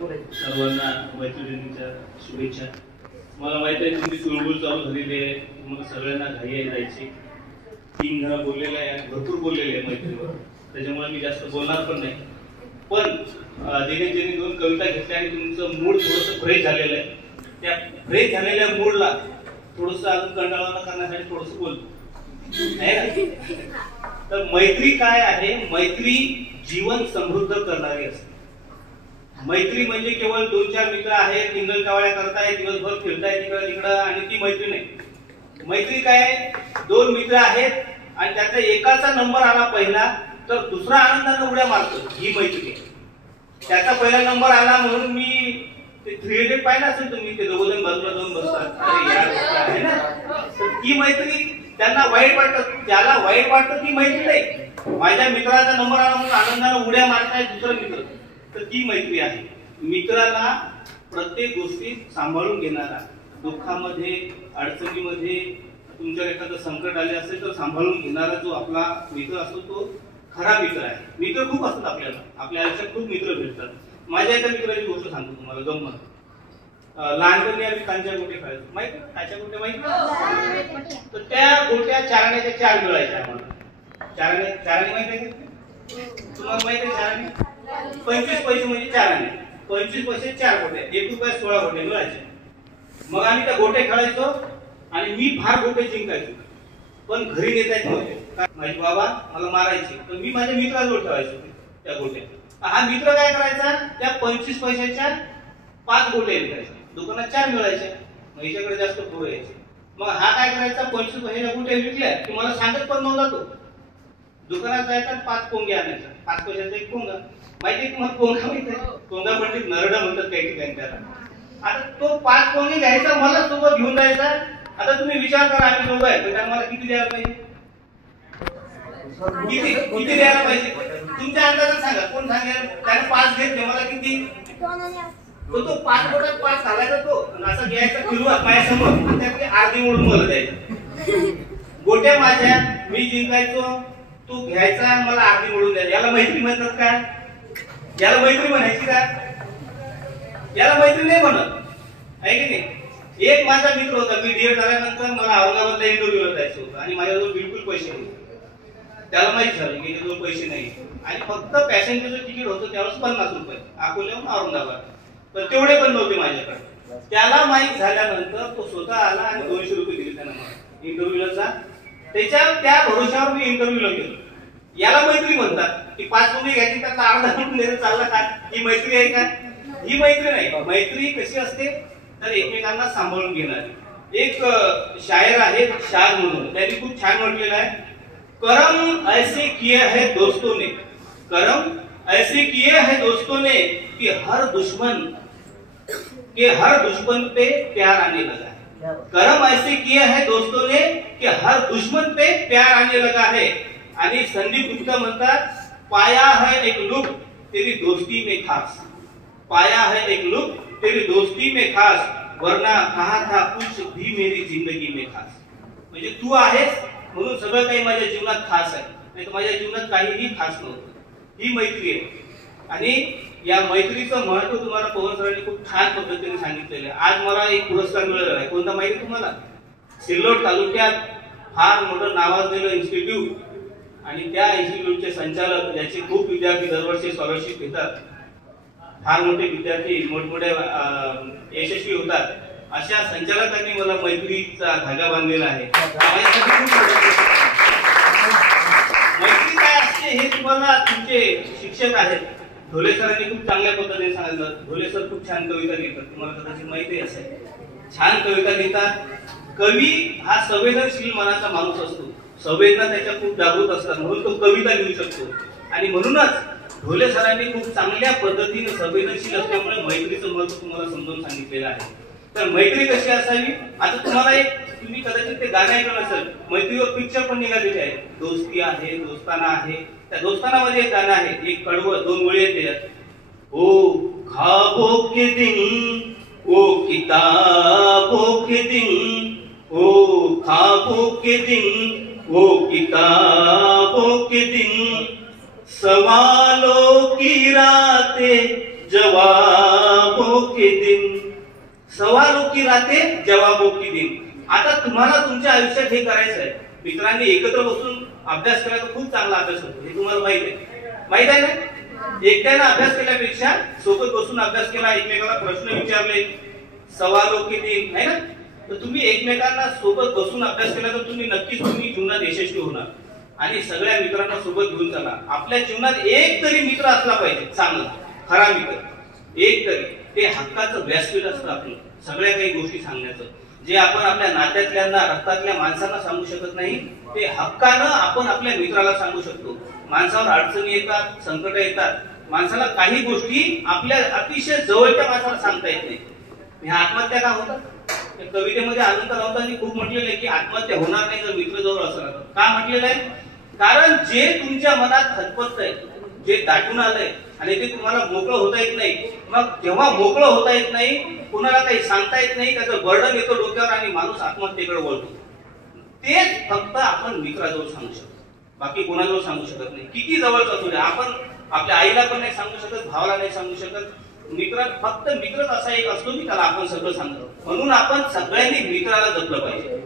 सर्वांना मैत्रिणींच्या शुभेच्छा. मला माहिती आहे तुमची चुळबुळ चालू झालेली आहे, तुम्हाला सगळ्यांना घाई आहे जायची. 3 जण बोललेले आहे, भरपूर बोललेले आहे मैत्रीवर, त्याच्यामुळे मी जास्त बोलणार पण नाही. पण ज्यांनी 2 कविता घेतल्या आणि तुमचं मूड थोडंसं फ्रेश झालेलं आहे, त्या फ्रेश झालेल्या मूडला थोडंसं अजून कंटाळवाणं करण्यासाठी थोडंसं बोलतो आहे ना. तर मैत्री काय आहे? मैत्री जीवन समृद्ध करणारी असते. मैत्री म्हणजे केवळ 2-4 मित्र आहेत, टिंगल कावळ्या करतायत, दिवसभर फिरतायत इकडं तिकडं आणि ती मैत्री नाही. मैत्री काय आहे? 2 मित्र आहेत आणि त्यातल्या एकाचा नंबर आला पहिला तर दुसरा आनंदाने उड्या मारतो, ही मैत्री. त्याचा पहिला नंबर आला म्हणून मी ते 3 इडियट पाहिलं असेल तुम्ही, ते दोघं बाजूला जाऊन बसतात, अरे यार आहे ना. तर ती मैत्री त्यांना वाईट वाटतं, ज्याला वाईट वाटतं ती मैत्री नाही. माझ्या मित्राचा नंबर आला म्हणून आनंदाने उड्या मारताय दुसरा मित्र, तर ती मैत्री आहे. मित्राला प्रत्येक गोष्टी सांभाळून घेणारा, दुःखामध्ये अडचणीमध्ये तुमच्यावर एखादं संकट आले असेल तर सांभाळून घेणारा जो आपला मित्र असतो तो खरा मित्र आहे. मित्र खूप असतात आपल्याला, आपल्या आयुष्यात खूप मित्र भेटतात. माझ्या एका मित्राची गोष्ट सांगतो तुम्हाला गंमत. लहानपणी आम्ही कांच्या गोटे खेळायचो, माहिती कांच्या गोटे माहिती. तर त्या गोट्या चारण्याच्या 4 मिळायच्या आम्हाला. चारणे माहिती आहे तुम्हाला? माहिती आहे चारणे? 25 पैसे म्हणजे 4 आणे, 25 पैसे 4 गोटे, 1 रुपया 16 गोटे मिळायचे. मग आम्ही त्या गोटे खेळायचो आणि मी फार गोटे जिंकायचो, पण घरी नेता येत नव्हते. माझे बाबा मला मारायचे, तर मी माझ्या मित्राजवळ ठेवायचो त्या गोट्या. हा मित्र काय करायचा? त्या 25 पैशाच्या 5 गोटे विकायच्या, दुकानात 4 मिळायच्या, मग हिच्याकडे जास्त पोरं यायचे. मग हा काय करायचा? 25 पैशाच्या गोट्या विकल्या की मला सांगत पण नव्हता तो. दुकानात जायचा 5 पोंगे आणायचा, 5 पैशाचा 1 पोंगा. माहिती आहे तुम्हाला पोंगा? माहिती आहे? पोंगा म्हणजे नरडा म्हणतात काही ठिकाणी त्याला. आता तो 5 पोंगे घ्यायचा, मला सोबत घेऊन जायचा. आता तुम्ही विचार करा, आम्ही दोघं आहे तर आम्हाला किती द्यायला पाहिजे? किती द्यायला पाहिजे तुमच्या अंदाजात सांगा. कोण सांगेल? त्याने 5 घेतले, मला किती? तो 5 गोट्यात 5 घालायचा तो, असं घ्यायचा फिरवत माझ्यासमोर, त्यातली अर्धी मोडून मला द्यायचं. गोट्या माझ्या, मी जिंकायचो, तू घ्यायचा, मला अर्धी मोडून द्यायची. याला मैत्री म्हणतात का? याला मैत्री म्हणायची का? याला मैत्री नाही म्हणत, आहे की नाही. एक माझा मित्र होता, मी डीएड झाल्यानंतर मला औरंगाबादला इंटरव्ह्यूला जायचं होतं आणि माझ्याजवळ बिलकुल पैसे नव्हते. त्याला माहित झालं की त्याच्याजवळ पैसे नाही आणि फक्त पॅसेंजरचं तिकीट होतं त्यावेळेस 50 रुपये अकोल्याहून औरंगाबाद, तर तेवढे पण नव्हते माझ्याकडे. त्याला माहित झाल्यानंतर तो स्वतः आला आणि 200 रुपये दिले त्यानं मला इंटरव्ह्यूला जा. त्या भरोशावर मी इंटरव्ह्यूला गेलो. याला मैत्री म्हणतात की 5 रुपये घ्यायची, त्याचा अर्धा म्हणून द्यायला चालला का? ही मैत्री आहे का? ही मैत्री नाही. मैत्री कशी असते तर एकमेकांना सांभाळून घेणारी. एक शायर आहे शार म्हणून, त्यांनी खूप छान म्हटलेलं आहे, करम ऐसे किए है दोस्तों ने, करम ऐसे किए है दोस्तों ने कि हर दुश्मन पे प्यार आने लगा है. करम ऐसे किए है दोस्तों ने कि हर दुश्मन पे प्यार आने लगा है. आणि संदीप गुप्ता म्हणतात, पाया है एक लुक तेरी दोस्ती में खास, पाया है एक लुक तेरी दोस्ती में खास, वरना कहा था कुछ भी मेरी जिंदगी में खास. म्हणजे तू आहेस म्हणून सगळं काही माझ्या जीवनात खास आहे, नाही तर माझ्या जीवनात काहीही खास नव्हतं. ही मैत्री आहे. आणि या मैत्रीचं महत्व तुम्हाला पवन सरांनी खूप छान पद्धतीने सांगितलेलं आहे. आज मला एक पुरस्कार मिळालेला आहे. कोणता माहिती तुम्हाला? सिल्लोड तालुक्यात फार मोठं नावाजलेलं इन्स्टिट्यूट आणि त्या इन्स्टिट्यूटचे संचालक, ज्याचे खूप विद्यार्थी दरवर्षी स्कॉलरशिप घेतात, फार मोठे विद्यार्थी मोठमोठ्या यशस्वी होतात, अशा संचालकांनी मला मैत्रीचा धागा बांधलेला आहे. मैत्री काय असते हे तुम्हाला तुमचे शिक्षक आहेत ढोले सरांनी खूप चांगल्या पद्धतीने सांगितलं. ढोले सर खूप छान कविता लिहितात, तुम्हाला कदाचित माहिती असेल. छान कविता लिहितात. कवी हा संवेदनशील मनाचा माणूस असतो, संवेदना त्याच्या खूप जागृत असतात, म्हणून तो कविता लिहू शकतो. आणि म्हणूनच ढोले सरांनी खूप चांगल्या पद्धतीने संवेदनशील असल्यामुळे मैत्रीचं महत्व तुम्हाला समजून सांगितलेलं आहे. तर मैत्री कशी असावी? आता तुम्हाला एक, तुम्ही कदाचित ते गाणं ऐकलं नसेल, मैत्रीवर पिक्चर पण निघालेले आहे, दोस्ती आहे दोस्ताना आहे. त्या दोस्तानामध्ये एक गाणं आहे, एक कडवं 2 ओळी आहेत त्याच्यात. ओ ख्वाबों के दिन, ओ किताबों के दिन, ओ ख्वाबों के दिन, ओ किताबों के दिन, सवालों की रातें जवाब के दिन, सवालों की रातें जवाबों की दिन। आता तुम्हाला तुमच्या आयुष्यात हे करायचं आहे, मित्रांनी एकत्र बसून अभ्यास केला तर खूप चांगला अभ्यास होतो, हे तुम्हाला माहित आहे ना? एकट्यानं अभ्यास केल्यापेक्षा सोबत बसून अभ्यास केला, एकमेकाला प्रश्न विचारले, सवालों की दिन आहे ना, तर तुम्ही एकमेकांना सोबत बसून अभ्यास केला तर नक्कीच तुम्ही जीवनात यशस्वी होणार। आणि सगळ्या मित्रांना सोबत घेऊन चला। आपल्या जीवनात एक तरी मित्र असला पाहिजे, चांगला खरा मित्र, एक तरी। ते हक्काचं व्यासपीठ असतं आपलं, सगळ्या काही गोष्टी सांगण्याचं, जे आपण आपल्या नात्यातल्यांना, रक्तातल्या माणसांना सांगू शकत नाही, ते हक्कानं आपण आपल्या मित्राला सांगू शकतो। माणसावर अडचणी येतात, संकट येतात, माणसाला काही गोष्टी आपल्या अतिशय जवळच्या माणसाला सांगता येत नाही। ह्या आत्महत्या का होतात? कवितेमध्ये अनंत राऊतांनी खूप म्हटलेलं आहे की आत्महत्या होणार नाही जर मित्र जवळ असला तर। का म्हटलेलं आहे? कारण जे तुमच्या मनात खतपतय, जे दाटून आलंय आणि ते तुम्हाला मोकळं होता येत नाही, मग जेव्हा मोकळं होता येत नाही, कुणाला काही सांगता येत नाही, त्याचं बर्डन येतो डोक्यावर आणि माणूस आत्महत्येकडे वळतो, तेच फक्त आपण मित्राजवळ सांगू शकतो, बाकी कोणाजवळ सांगू शकत नाही। किती जवळचा असू द्या, आपण आपल्या आईला पण नाही सांगू शकत, भावाला नाही सांगू शकत, मित्र फक्त मित्रच असा एक असतो की त्याला आपण सगळं सांगतो। म्हणून आपण सगळ्यांनी मित्राला जपलं पाहिजे।